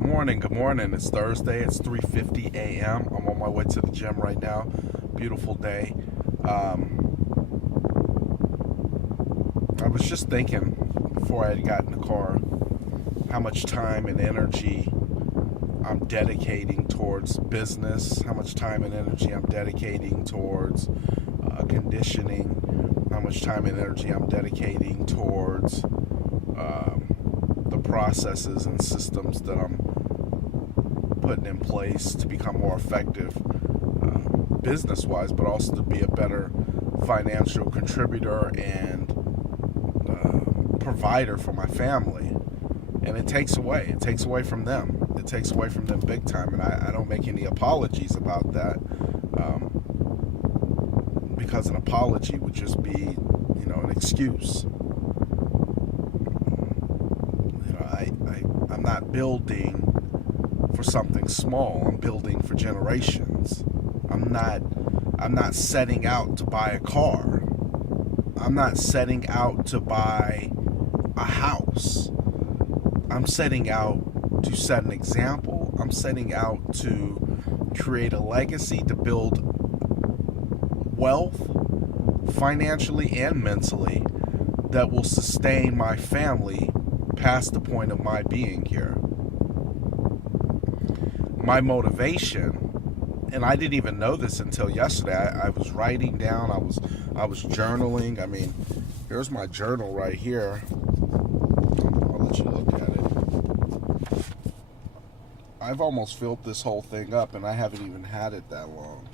morning. Good morning. It's Thursday. It's 3:50 a.m. I'm on my way to the gym right now. Beautiful day. I was just thinking before I got in the car how much time and energy I'm dedicating towards business, how much time and energy I'm dedicating towards conditioning, how much time and energy I'm dedicating towards the processes and systems that I'm putting in place to become more effective business-wise, but also to be a better financial contributor and provider for my family. And it takes away from them. It takes away from them big time, and I don't make any apologies about that, because an apology would just be, an excuse. I'm not building for something small. I'm building for generations. I'm not setting out to buy a car. I'm not setting out to buy a house. I'm setting out to set an example. I'm setting out to create a legacy, to build wealth financially and mentally that will sustain my family past the point of my being here. My motivation, and I didn't even know this until yesterday. I was writing down, I was journaling. I mean, here's my journal right here. I'll let you look at it. I've almost filled this whole thing up, and I haven't even had it that long.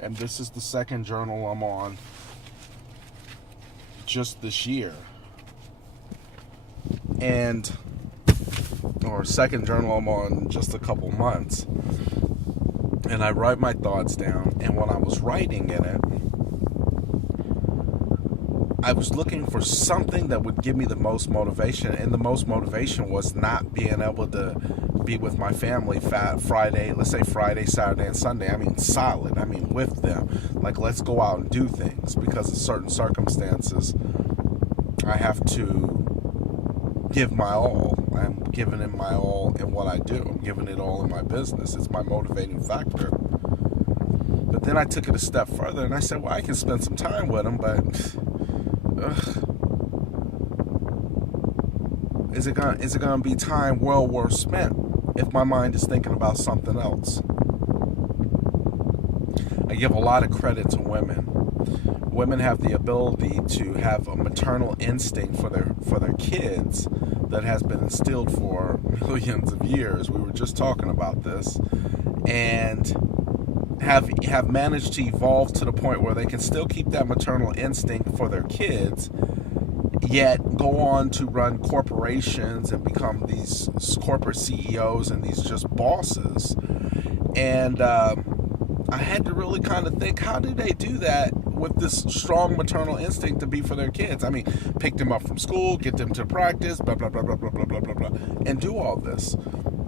And this is the second journal I'm on just this year. Or second journal I'm on just a couple months. And I write my thoughts down, and when I was writing in it, I was looking for something that would give me the most motivation, and the most motivation was not being able to be with my family Friday, let's say Friday, Saturday, and Sunday. I mean solid. I mean with them. Like, let's go out and do things, because of certain circumstances I have to give my all. I'm giving it my all in what I do. I'm giving it all in my business. It's my motivating factor. But then I took it a step further, and I said, well, I can spend some time with them, but is it gonna be time well worth spent if my mind is thinking about something else? I give a lot of credit to women. Women have the ability to have a maternal instinct for their kids that has been instilled for millions of years. We were just talking about this, and have managed to evolve to the point where they can still keep that maternal instinct for their kids, yet go on to run corporations and become these corporate CEOs and these just bosses. And I had to really kind of think, how do they do that with this strong maternal instinct to be for their kids? I mean, pick them up from school, get them to practice, blah, blah, blah, blah, blah, blah, blah, blah, blah, and do all this.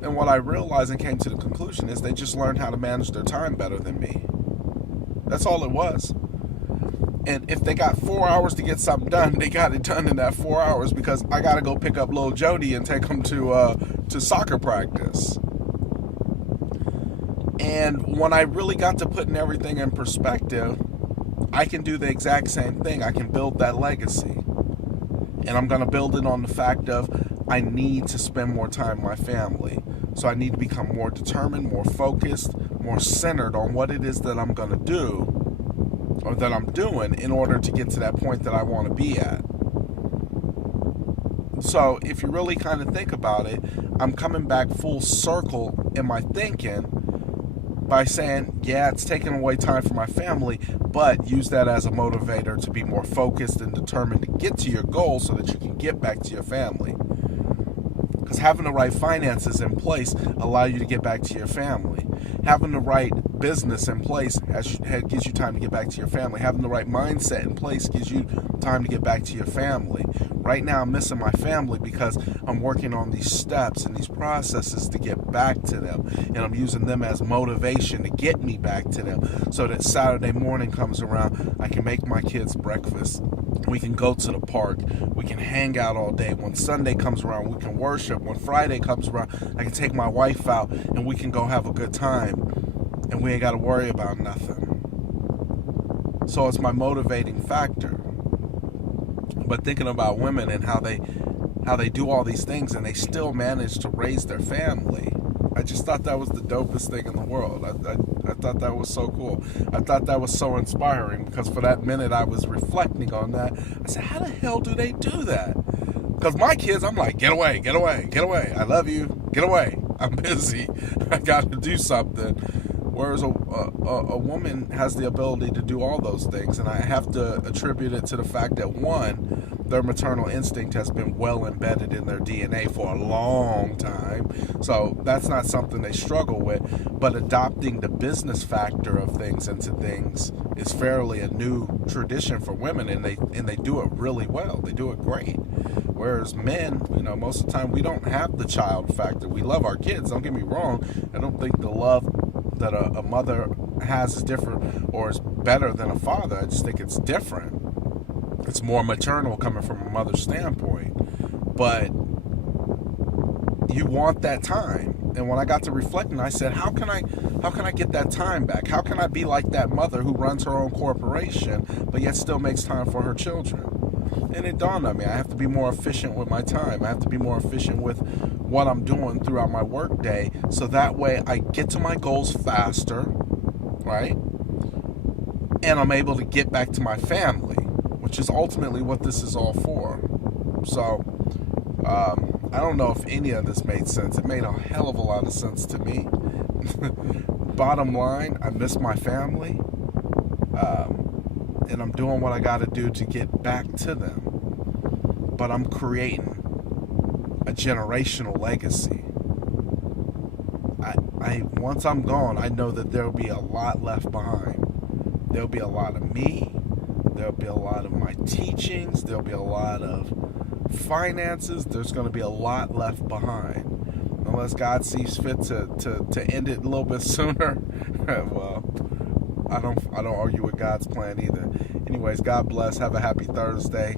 And what I realized and came to the conclusion is they just learned how to manage their time better than me. That's all it was. And if they got 4 hours to get something done, they got it done in that 4 hours, because I got to go pick up little Jody and take him to soccer practice. And when I really got to putting everything in perspective, I can do the exact same thing. I can build that legacy. And I'm going to build it on the fact of I need to spend more time with my family. So I need to become more determined, more focused, more centered on what it is that I'm going to do, or that I'm doing, in order to get to that point that I want to be at. So if you really kind of think about it, I'm coming back full circle in my thinking by saying, yeah, it's taking away time from my family, but use that as a motivator to be more focused and determined to get to your goal so that you can get back to your family. Because having the right finances in place allow you to get back to your family. Having the right business in place gives you time to get back to your family. Having the right mindset in place gives you time to get back to your family. Right now, I'm missing my family because I'm working on these steps and these processes to get back to them. And I'm using them as motivation to get me back to them so that Saturday morning comes around, I can make my kids breakfast We can go to the park. We can hang out all day. When Sunday comes around, we can worship. When Friday comes around, I can take my wife out and we can go have a good time. And we ain't got to worry about nothing. So it's my motivating factor. But thinking about women and how they do all these things and they still manage to raise their family, I just thought that was the dopest thing in the world. I thought that was so cool. I thought that was so inspiring, because for that minute I was reflecting on that. I said, how the hell do they do that? Because my kids, I'm like, get away, get away, get away. I love you, get away. I'm busy. I got to do something. Whereas a woman has the ability to do all those things, and I have to attribute it to the fact that, one, their maternal instinct has been well embedded in their DNA for a long time, so that's not something they struggle with. But adopting the business factor of things into things is fairly a new tradition for women, and they do it really well. They do it great. Whereas men, most of the time we don't have the child factor. We love our kids, don't get me wrong. I don't think the love that a mother has is different or is better than a father. I just think it's different. It's more maternal coming from a mother's standpoint. But you want that time. And when I got to reflecting, I said, how can I get that time back? How can I be like that mother who runs her own corporation but yet still makes time for her children? And it dawned on me, I have to be more efficient with my time. I have to be more efficient with what I'm doing throughout my work day, so that way I get to my goals faster, right? And I'm able to get back to my family, which is ultimately what this is all for. So, I don't know if any of this made sense. It made a hell of a lot of sense to me. Bottom line, I miss my family. And I'm doing what I got to do to get back to them. But I'm creating a generational legacy. Once I'm gone, I know that there'll be a lot left behind. There'll be a lot of me. There'll be a lot of my teachings. There'll be a lot of finances. There's going to be a lot left behind. Unless God sees fit to end it a little bit sooner. Well, I don't argue with God's plan either. Anyways, God bless. Have a happy Thursday.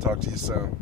Talk to you soon.